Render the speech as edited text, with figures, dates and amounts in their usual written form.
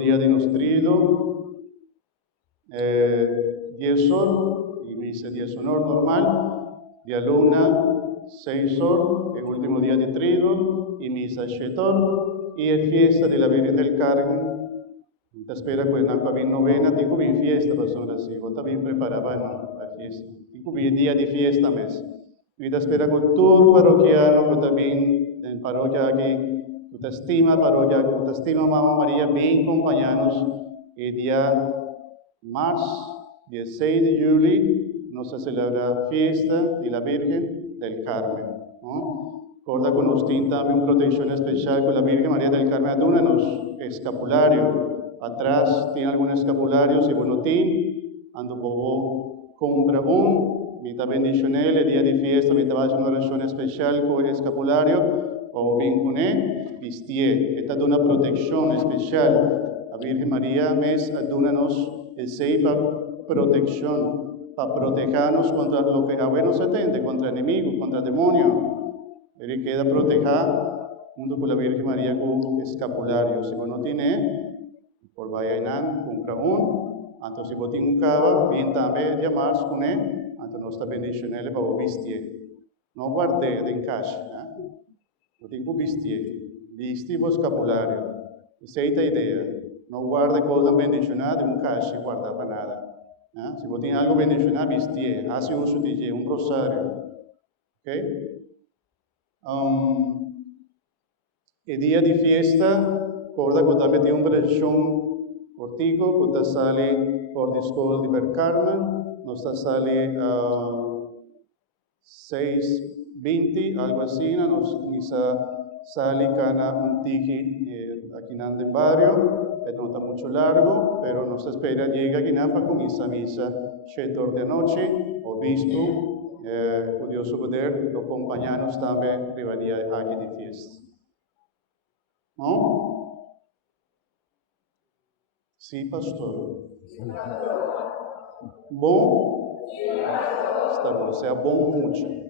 días de nuestro 10 horas, y misa 10 honor normal, día luna 6 horas, el último día de trido, y misa 7 horas, y es fiesta de la Virgen del Carmen. Te espera que no bien novena, tengo bien fiesta, pastor, así, vos también preparaba la fiesta. Tengo bien día de fiesta mes. Y te espera con todo parroquiano, que también en parroquia aquí, que te estima parroquia, que te estima Mamá María, bien compañeros, el día marzo, 16 de julio, nos celebra fiesta de la Virgen del Carmen. ¿No? Recuerda que nos tiene también una protección especial con la Virgen María del Carmen, adúnanos escapulario. Atrás tiene algún escapulario, si bueno tiene, ando bobo compra y también bendicioné el día de fiesta, me estaba haciendo una oración especial con el escapulario, o bien con él, vistie, esta da una protección especial. La Virgen María mes adúnanos el seipa protección, para protegernos contra lo que a bueno se tende, contra enemigos, contra demonios. Él queda proteger junto con la Virgen María con escapulario. Si uno tiene, por vaya compra entonces si vos tienes un cava, bien también llamar con él, entonces nos está bendicionando para vestir. No guarde de en casa, no tengo vestir vos escapulario. Esa es la idea. No guarde cosas bendicionadas de un cash y guarda para nada. Si vos tienes algo bendicionado, vestir, hace uso de un rosario. ¿Ok? El día de fiesta, recuerda que también tiene una versión cortico, que sale por Discord de Bercarmen, nos sale 6:20, algo así, nos sale cana un tiki aquí en el barrio, no está mucho largo, pero nos espera, llega aquí para comienza misa 7 horas de noche, obispo, Dios poder, los compañeros también rivalidad aquí de fiesta. ¿No? Sí, pastor. Bom? Está bom, você é bom mucho.